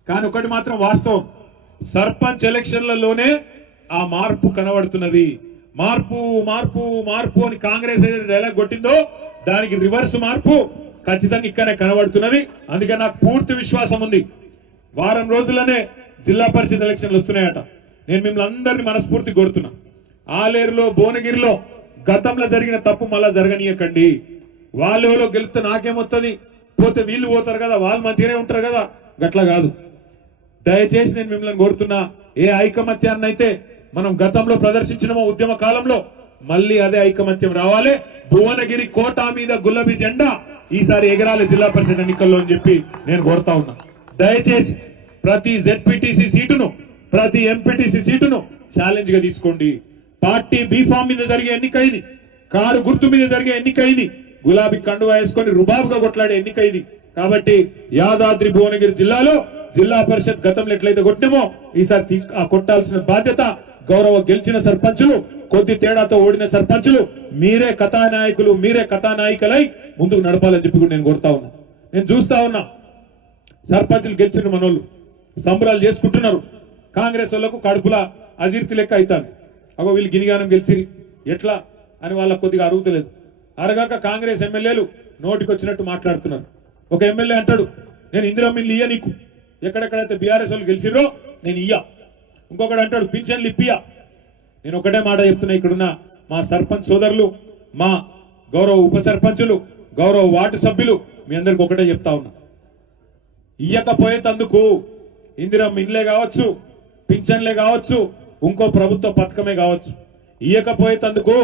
కానీ ఒకటి మాత్రం వాస్తవం, సర్పంచ్ ఎలక్షన్లలోనే ఆ మార్పు కనబడుతున్నది. మార్పు మార్పు మార్పు అని కాంగ్రెస్ ఏదైతే డైలాగ్ కొట్టిందో దానికి రివర్స్ మార్పు ఖచ్చితంగా ఇక్కడనే కనబడుతున్నది. అందుకే నాకు పూర్తి విశ్వాసం ఉంది, వారం రోజుల్లోనే జిల్లా పరిషత్ ఎలక్షన్లు వస్తున్నాయట. నేను మిమ్మల్ని అందరినీ మనస్ఫూర్తి కోరుతున్నా, ఆలేరులో భువనగిరిలో గతంలో జరిగిన తప్పు మళ్ళా జరగనీయకండి. వాళ్ళు ఎవరో గెలిస్తే నాకేమొస్తుంది, పోతే వీళ్ళు పోతారు కదా, వాళ్ళు మంచిగానే ఉంటారు కదా, గట్లా కాదు. దయచేసి నేను మిమ్మల్ని కోరుతున్నా, ఏ ఐకమత్యాన్ని అయితే మనం గతంలో ప్రదర్శించినమో ఉద్యమ కాలంలో మళ్ళీ అదే ఐకమత్యం రావాలి. భువనగిరి కోట మీద గులాబీ జెండా ఈసారి ఎగరాలి జిల్లా పరిషత్ ఎన్నికల్లో అని చెప్పి నేను కోరుతా ఉన్నా. దయచేసి ప్రతి జెడ్పీటీసీ సీటును, ప్రతి ఎంపీటీసీ సీటును ఛాలెంజ్ గా తీసుకోండి. పార్టీ బీఫామ్ మీద జరిగే ఎన్నిక ఇది, కారు గుర్తు మీద జరిగే ఎన్నిక ఇది, గులాబీ కండువా వేసుకొని రుబాబుగా కొట్లాడే ఎన్నిక ఇది. కాబట్టి యాదాద్రి భువనగిరి జిల్లాలో జిల్లా పరిషత్ గతంలో ఎట్లయితే కొట్టినామో ఈసారి కొట్టాల్సిన బాధ్యత గౌరవ గెలిచిన సర్పంచులు, కొద్ది తేడాతో ఓడిన సర్పంచులు మీరే కథానాయకులు, మీరే కథానాయికలై ముందుకు నడపాలని చెప్పి కూడా నేను కోరుతా ఉన్నా. నేను చూస్తా ఉన్నా సర్పంచులు గెలిచిన మనోళ్ళు సంబరాలు చేసుకుంటున్నారు. కాంగ్రెస్ వాళ్లకు కడుపుల అజీర్తి లెక్క అవుతాను. అగో వీళ్ళు గినిగానం గెలిచిరి ఎట్లా అని వాళ్ళకు కొద్దిగా అరుగుతలేదు. అరగాక కాంగ్రెస్ ఎమ్మెల్యేలు నోటికి వచ్చినట్టు మాట్లాడుతున్నారు. ఒక ఎమ్మెల్యే అంటాడు, నేను ఇందిరమ్మిల్లు ఇయ్య నీకు, ఎక్కడెక్కడైతే బీఆర్ఎస్ వాళ్ళు గెలిచిరో నేను ఇయ్య. ఇంకొకడు అంటాడు పింఛన్లు ఇప్పియా. నేను ఒకటే మాట చెప్తున్నా, ఇక్కడున్న మా సర్పంచ్ సోదరులు, మా గౌరవ ఉప సర్పంచులు, గౌరవ వార్డు సభ్యులు, మీ అందరికి ఒకటే చెప్తా ఉన్నా, ఇయ్యకపోయేందుకు ఇందిరమ్మ ఇండ్లే కావచ్చు, పింఛన్లే కావచ్చు, ఇంకో ప్రభుత్వ పథకమే కావచ్చు, ఇయ్యకపోయేందుకు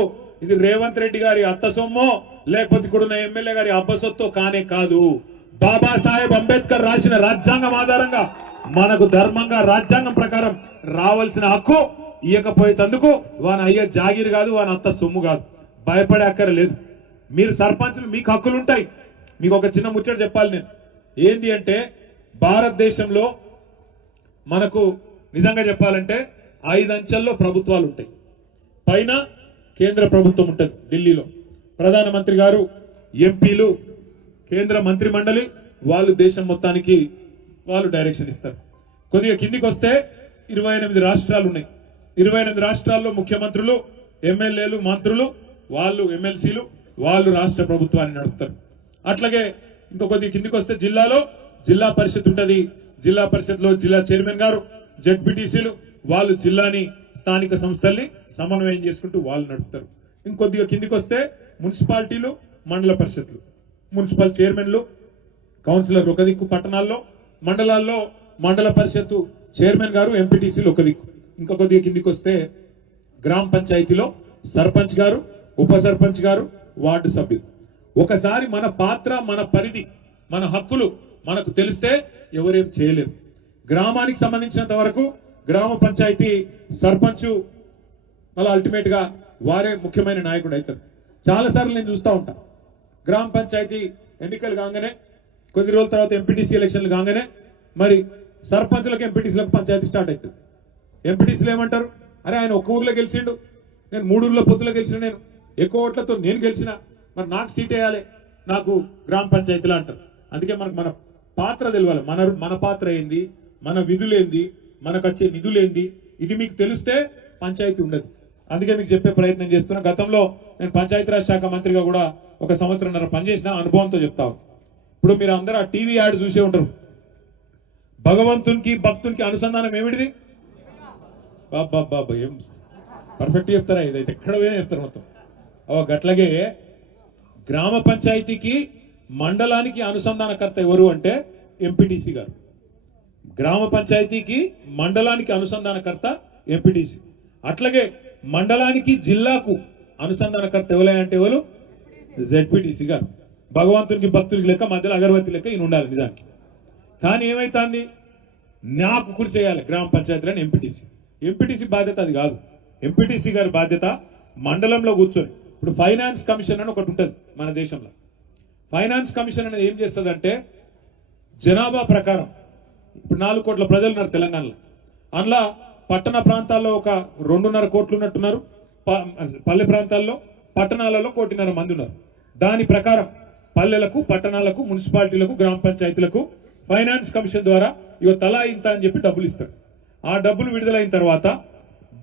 ఇది రేవంత్ రెడ్డి గారి అత్త సొమ్మో లేకపోతే ఇక్కడున్న ఎమ్మెల్యే గారి అబ్బసొత్తో కానే కాదు. బాబాసాహెబ్ అంబేద్కర్ రాసిన రాజ్యాంగం ఆధారంగా మనకు ధర్మంగా రాజ్యాంగం ప్రకారం రావాల్సిన హక్కు ఇయ్యకపోయేందుకు వాని అయ్యే జాగిరి కాదు, వాని అత్త సొమ్ము కాదు. భయపడే అక్కర్లేదు. మీరు సర్పంచులు, మీకు హక్కులుంటాయి. మీకు ఒక చిన్న ముచ్చట చెప్పాలి నేను. ఏంది అంటే భారతదేశంలో మనకు నిజంగా చెప్పాలంటే 5 అంచెల్లో ప్రభుత్వాలు ఉంటాయి. పైన కేంద్ర ప్రభుత్వం ఉంటుంది, ఢిల్లీలో ప్రధానమంత్రి గారు, ఎంపీలు, కేంద్ర మంత్రి మండలి, వాళ్ళు దేశం మొత్తానికి వాళ్ళు డైరెక్షన్ ఇస్తారు. కొద్దిగా కిందికి వస్తే 28 రాష్ట్రాలు ఉన్నాయి. 28 రాష్ట్రాల్లో ముఖ్యమంత్రులు, ఎమ్మెల్యేలు, మంత్రులు, వాళ్ళు ఎమ్మెల్సీలు, వాళ్ళు రాష్ట్ర ప్రభుత్వాన్ని నడుపుతారు. అట్లాగే ఇంకో కొద్దిగా కిందికి వస్తే జిల్లాలో జిల్లా పరిషత్ ఉంటది. జిల్లా పరిషత్ లో జిల్లా చైర్మన్ గారు, జెడ్పీటీసీలు, వాళ్ళు జిల్లాని, స్థానిక సంస్థల్ని సమన్వయం చేసుకుంటూ వాళ్ళు నడుపుతారు. ఇంకొద్దిగా కిందికి వస్తే మున్సిపాలిటీలు, మండల పరిషత్లు, మున్సిపల్ చైర్మన్లు, కౌన్సిలర్ ఒక దిక్కు, పట్టణాల్లో మండలాల్లో మండల పరిషత్తు చైర్మన్ గారు, ఎంపీటీసీలు ఒక దిక్కు. ఇంకా కొద్దిగా కిందికి వస్తే గ్రామ పంచాయతీలో సర్పంచ్ గారు, ఉప సర్పంచ్ గారు, వార్డు సభ్యులు. ఒకసారి మన పాత్ర, మన పరిధి, మన హక్కులు మనకు తెలిస్తే ఎవరేం చేయలేరు. గ్రామానికి సంబంధించినంత వరకు గ్రామ పంచాయతీ సర్పంచ్ మళ్ళీ అల్టిమేట్ గా వారే ముఖ్యమైన నాయకుడు అవుతారు. చాలా సార్లు నేను చూస్తూ ఉంటా, గ్రామ పంచాయతీ ఎన్నికలు కాగానే కొద్ది రోజుల తర్వాత ఎంపీటీసీ ఎలక్షన్లు కాగానే మరి సర్పంచులకు, ఎంపీటీసీలకు పంచాయతీ స్టార్ట్ అవుతుంది. ఎంపీటీసీలు ఏమంటారు, అరే ఆయన ఒక్క ఊర్లో గెలిచిండు, నేను 3 ఊర్లో పొత్తులో గెలిచిన, నేను ఎక్కువ ఓట్లతో నేను గెలిచిన, మరి నాకు సీట్ వేయాలి, నాకు గ్రామ పంచాయతీలో అంటారు. అందుకే మనకు మన పాత్ర తెలియాలి. మన పాత్ర ఏంది, మన విధులేంది, మనకు వచ్చే నిధులేంది, ఇది మీకు తెలిస్తే పంచాయతీ ఉండదు. అందుకే మీకు చెప్పే ప్రయత్నం చేస్తున్నా. గతంలో నేను పంచాయతీరాజ్ శాఖ మంత్రిగా కూడా 1 సంవత్సరంన్నర పనిచేసిన అనుభవంతో చెప్తాను. ఇప్పుడు మీరు అందరూ ఆ టీవీ యాడ్ చూసే ఉంటారు, భగవంతునికి భక్తునికి అనుసంధానం ఏమిటిది? బాబా ఏం పర్ఫెక్ట్ చెప్తారా? ఇదైతే ఎక్కడ పోయినా చెప్తారు మొత్తం. గట్లాగే గ్రామ పంచాయతీకి, మండలానికి అనుసంధానకర్త ఎవరు అంటే ఎంపీటీసీ గారు. గ్రామ పంచాయతీకి, మండలానికి అనుసంధానకర్త ఎంపీటీసీ. అట్లాగే మండలానికి, జిల్లాకు అనుసంధానకర్త ఎవరు అంటే ఎవరు? జెడ్పీటీసీ గారు. భగవంతునికి భక్తులకి లెక్క, మధ్యలో అగరవత్తి లెక్క ఈయన ఉండాలి నిజానికి. కానీ ఏమైతుంది, నాకు కృషి చేయాలి గ్రామ పంచాయతీలని ఎంపీటీసీ. ఎంపీటీసీ బాధ్యత అది కాదు. ఎంపీటీసీ గారి బాధ్యత మండలంలో కూర్చొని, ఇప్పుడు ఫైనాన్స్ కమిషన్ అని ఒకటి ఉంటుంది మన దేశంలో. ఫైనాన్స్ కమిషన్ అనేది ఏం చేస్తుందంటే జనాభా ప్రకారం, ఇప్పుడు 4 కోట్ల ప్రజలు ఉన్నారు తెలంగాణలో, అందులో పట్టణ ప్రాంతాల్లో ఒక 2.5 కోట్లు ఉన్నట్టున్నారు, పల్లె ప్రాంతాల్లో, పట్టణాలలో 1.5 కోటి మంది ఉన్నారు. దాని ప్రకారం పల్లెలకు, పట్టణాలకు, మున్సిపాలిటీలకు, గ్రామ పంచాయతీలకు ఫైనాన్స్ కమిషన్ ద్వారా ఇగో తలా ఇంత అని చెప్పి డబ్బులు ఇస్తారు. ఆ డబ్బులు విడుదలైన తర్వాత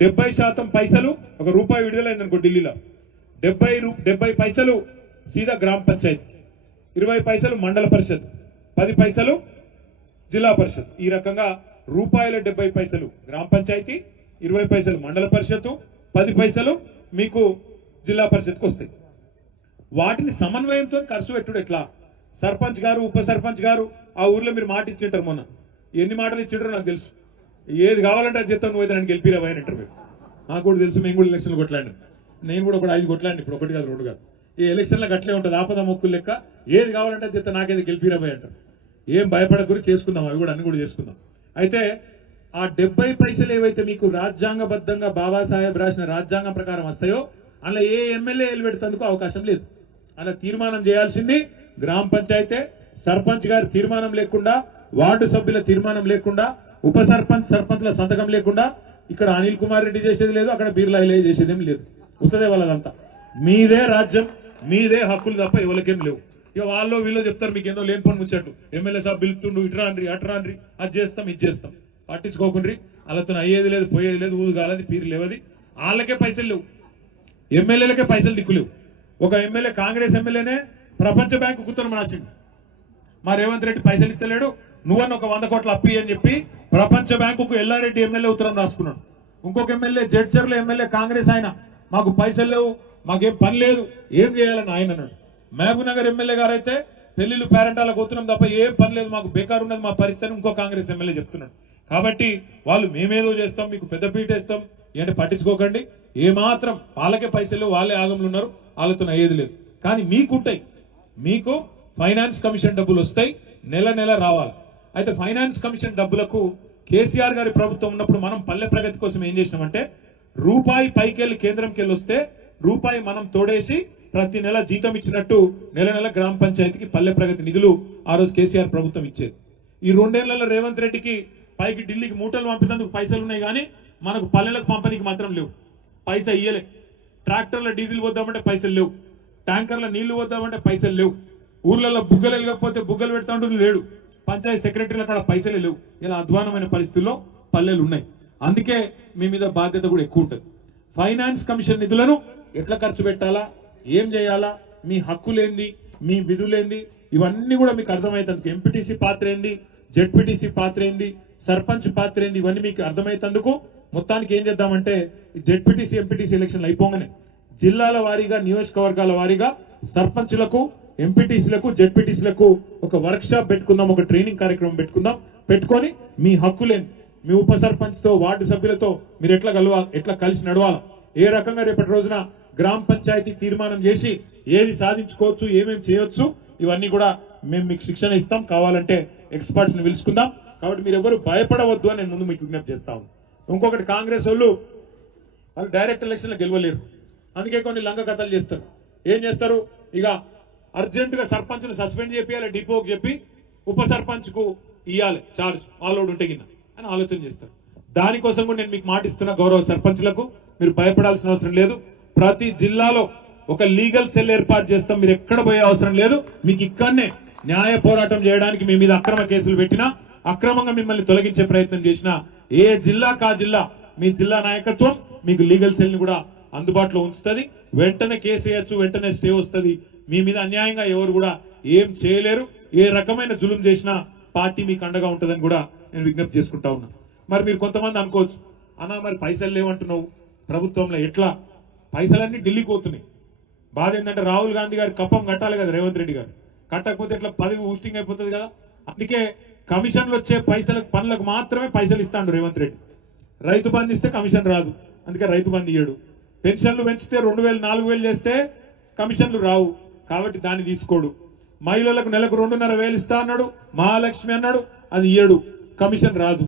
70% పైసలు, ₹1 విడుదలైందనుకో ఢిల్లీలో, 70 పైసలు సీదా గ్రామ పంచాయతీకి, 20 పైసలు మండల పరిషత్, 10 పైసలు జిల్లా పరిషత్. ఈ రకంగా ₹70 గ్రామ పంచాయతీ, 20 పైసలు మండల పరిషత్తు, 10 పైసలు మీకు జిల్లా పరిషత్కి వస్తాయి. వాటిని సమన్వయంతో ఖర్చు పెట్టుడు ఎట్లా? సర్పంచ్ గారు, ఉప సర్పంచ్ గారు ఆ ఊర్లో మీరు మాట ఇచ్చింటారు. మొన్న ఎన్ని మాటలు ఇచ్చింటారో నాకు తెలుసు. ఏది కావాలంటే అది చెప్తాను, నువ్వు అయితే నన్ను గెలిపిరావు అని అంటారు. నాకు కూడా తెలుసు, మేము కూడా ఎలక్షన్లు కొట్లాడినా. నేను కూడా 5 కొట్లాడిని, ఇప్పుడు 1 కాదు 2 కాదు. ఈ ఎలక్షన్లకు అట్లే ఉంటుంది, ఆపద మొక్కులు లెక్క. ఏది కావాలంటే అది చెప్తా, నాకేది గెలిపిరాబాయ్ అంటారు. ఏం భయపడకూరి, చేసుకుందాం, అవి కూడా అన్ని కూడా చేసుకుందాం. అయితే ఆ 70 పైసలు ఏవైతే మీకు రాజ్యాంగబద్ధంగా బాబాసాహెబ్ రాసిన రాజ్యాంగం ప్రకారం వస్తాయో, అలా ఏ ఎమ్మెల్యే పెడతందుకు అవకాశం లేదు. అలా తీర్మానం చేయాల్సింది గ్రామ పంచాయతీ. సర్పంచ్ గారి తీర్మానం లేకుండా, వార్డు సభ్యుల తీర్మానం లేకుండా, ఉప సర్పంచ్, సర్పంచ్ల సంతకం లేకుండా ఇక్కడ అనిల్ కుమార్ రెడ్డి చేసేది లేదు, అక్కడ బీర్లా ఇలయ్య చేసేదేం లేదు. ఉత్తదే వాళ్ళదంతా. మీదే రాజ్యం, మీదే హక్కులు తప్ప ఎవరికేం లేవు. ఇక వాళ్ళు వీళ్ళు చెప్తారు మీకు ఏదో లేని పని ముచ్చట్టు ఎమ్మెల్యే సాబ్ పిలుతుండు ఇట్రా అండ్రి అట్రా అండ్రి అది చేస్తాం ఇది చేస్తాం పట్టించుకోకుండ్రి వాళ్ళతో అయ్యేది లేదు పోయేది లేదు ఊదు కాలేదు పీరు లేవది వాళ్ళకే పైసలు లేవు ఎమ్మెల్యేలకే పైసలు దిక్కులేవు ఒక ఎమ్మెల్యే కాంగ్రెస్ ఎమ్మెల్యేనే ప్రపంచ బ్యాంకు కుత్తరం రాసిండు మా రేవంత్ రెడ్డి పైసలు ఇస్తలేడు నువ్వన్న ఒక 100 కోట్ల అప్పి అని చెప్పి ప్రపంచ బ్యాంకుకు ఎల్లారెడ్డి ఎమ్మెల్యే ఉత్తరం రాసుకున్నాడు ఇంకొక ఎమ్మెల్యే జడ్చర్ల ఎమ్మెల్యే కాంగ్రెస్ ఆయన మాకు పైసలు లేవు మాకేం పని లేదు ఏం చేయాలని ఆయన అన్నాడు మహబూబ్ నగర్ ఎమ్మెల్యే గారు అయితే పెళ్లిళ్ళు పేరెంటాలకు పోతున్నాం తప్ప ఏం పని లేదు మాకు బేకారు ఉన్నది మా పరిస్థితి ఇంకో కాంగ్రెస్ ఎమ్మెల్యే చెప్తున్నాడు కాబట్టి వాళ్ళు మేమేదో చేస్తాం మీకు పెద్ద పీట వేస్తాం ఏంటంటే పట్టించుకోకండి ఏమాత్రం వాళ్ళకే పైసలు వాళ్ళే ఆగంలో ఉన్నారు వాళ్ళతో అయ్యేది లేదు కానీ మీకుంటాయి మీకు ఫైనాన్స్ కమిషన్ డబ్బులు వస్తాయి నెల నెల రావాలి అయితే ఫైనాన్స్ కమిషన్ డబ్బులకు కేసీఆర్ గారి ప్రభుత్వం ఉన్నప్పుడు మనం పల్లె ప్రగతి కోసం ఏం చేసినామంటే రూపాయి పైకెళ్లి కేంద్రంకి వెళ్ళి వస్తే రూపాయి మనం తోడేసి ప్రతి నెల జీతం ఇచ్చినట్టు నెల నెల గ్రామ పంచాయతీకి పల్లె ప్రగతి నిధులు ఆ రోజు కేసీఆర్ ప్రభుత్వం ఇచ్చేది ఈ 2 ఏళ్లలో రేవంత్ రెడ్డికి పైకి ఢిల్లీకి మూటలు పంపినందుకు పైసలు ఉన్నాయి కానీ మనకు పల్లెలకు పంపనీకి మాత్రం లేవు పైసా ఇయ్యలే ట్రాక్టర్ల డీజిల్ పోద్దామంటే పైసలు లేవు ట్యాంకర్ల నీళ్లు పోద్దామంటే పైసలు లేవు ఊర్లలో బుగ్గలు వెళ్ళకపోతే బుగ్గలు పెడతా ఉంటూ లేడు పంచాయతీ సెక్రటరీల కాడ పైసలే లేవు ఇలా అధ్వానమైన పరిస్థితుల్లో పల్లెలు ఉన్నాయి అందుకే మీ మీద బాధ్యత కూడా ఎక్కువ ఉంటుంది ఫైనాన్స్ కమిషన్ నిధులను ఎట్లా ఖర్చు పెట్టాలా ఏం చేయాలా మీ హక్కులేంది మీ విధులేంది ఇవన్నీ కూడా మీకు అర్థమవుతుంది ఎంపీటీసీ పాత్ర ఏంది జెడ్పీటీసీ పాత్ర ఏంది సర్పంచ్ పాత్ర ఏంది ఇవన్నీ మీకు అర్థమవుతందుకు మొత్తానికి ఏం చేద్దామంటే జెడ్పీటీసీ ఎంపీటీసీ ఎలక్షన్లు అయిపోగానే జిల్లాల వారీగా నియోజకవర్గాల వారీగా సర్పంచ్లకు ఎంపీటీసీలకు జెడ్పీటీసీలకు ఒక వర్క్ షాప్ పెట్టుకుందాం ఒక ట్రైనింగ్ కార్యక్రమం పెట్టుకొని మీ హక్కులేంది మీ ఉప సర్పంచ్ తో వార్డు సభ్యులతో మీరు ఎట్లా కలిసి నడవాలి ఏ రకంగా రేపటి రోజున గ్రామ పంచాయతీ తీర్మానం చేసి ఏది సాధించుకోవచ్చు ఏమేమి చేయొచ్చు ఇవన్నీ కూడా మేము మీకు శిక్షణ ఇస్తాం కావాలంటే ఎక్స్పర్ట్స్ ని పిలుచుకుందాం కాబట్టి మీరు ఎవరు భయపడవద్దు అని నేను ముందు మీకు విజ్ఞప్తి చేస్తాను ఇంకొకటి కాంగ్రెస్ వాళ్ళు డైరెక్ట్ ఎలక్షన్ లో గెలవలేరు అందుకే కొన్ని లంగ కథలు చేస్తారు ఏం చేస్తారు ఇక అర్జెంట్ గా సర్పంచ్ ను సస్పెండ్ చేయాలి డిపోకి చెప్పి ఉప సర్పంచ్ కు ఇవ్వాలి చార్జ్ వాళ్ళోడు ఉంటే గిన్న అని ఆలోచన చేస్తారు దానికోసం కూడా నేను మీకు మాటిస్తున్న గౌరవ సర్పంచ్లకు మీరు భయపడాల్సిన అవసరం లేదు ప్రతి జిల్లాలో ఒక లీగల్ సెల్ ఏర్పాటు చేస్తాం మీరు ఎక్కడ పోయే అవసరం లేదు మీకు ఇక్కడనే న్యాయ పోరాటం చేయడానికి మీ మీద అక్రమ కేసులు పెట్టినా అక్రమంగా మిమ్మల్ని తొలగించే ప్రయత్నం చేసినా ఏ జిల్లా కా జిల్లా మీ జిల్లా నాయకత్వం మీకు లీగల్ సెల్ ని కూడా అందుబాటులో ఉంచుతుంది వెంటనే కేసు వేయచ్చు వెంటనే స్టే వస్తుంది మీ మీద అన్యాయంగా ఎవరు కూడా ఏం చేయలేరు ఏ రకమైన జులుం చేసినా పార్టీ మీకు అండగా ఉంటుందని కూడా నేను విజ్ఞప్తి చేసుకుంటా ఉన్నా మరి మీరు కొంతమంది అనుకోవచ్చు అన్నా మరి పైసలు లేవంటున్నావు ప్రభుత్వంలో ఎట్లా పైసలన్నీ ఢిల్లీకి పోతున్నాయి బాధ ఏంటంటే రాహుల్ గాంధీ గారి కప్పం కట్టాలి కదా రేవంత్ రెడ్డి గారు కట్టకపోతే ఇట్లా పదవి ఊస్టింగ్ అయిపోతుంది కదా అందుకే కమిషన్లు వచ్చే పనులకు మాత్రమే పైసలు ఇస్తాడు రేవంత్ రెడ్డి రైతు బంధు ఇస్తే కమిషన్ రాదు అందుకే రైతు బంధు ఇయ్యడు పెన్షన్లు పెంచితే 2000 4000 చేస్తే కమిషన్లు రావు కాబట్టి దాన్ని తీసుకోడు మహిళలకు నెలకు 2500 ఇస్తా అన్నాడు మహాలక్ష్మి అన్నాడు అది ఇయ్యడు కమిషన్ రాదు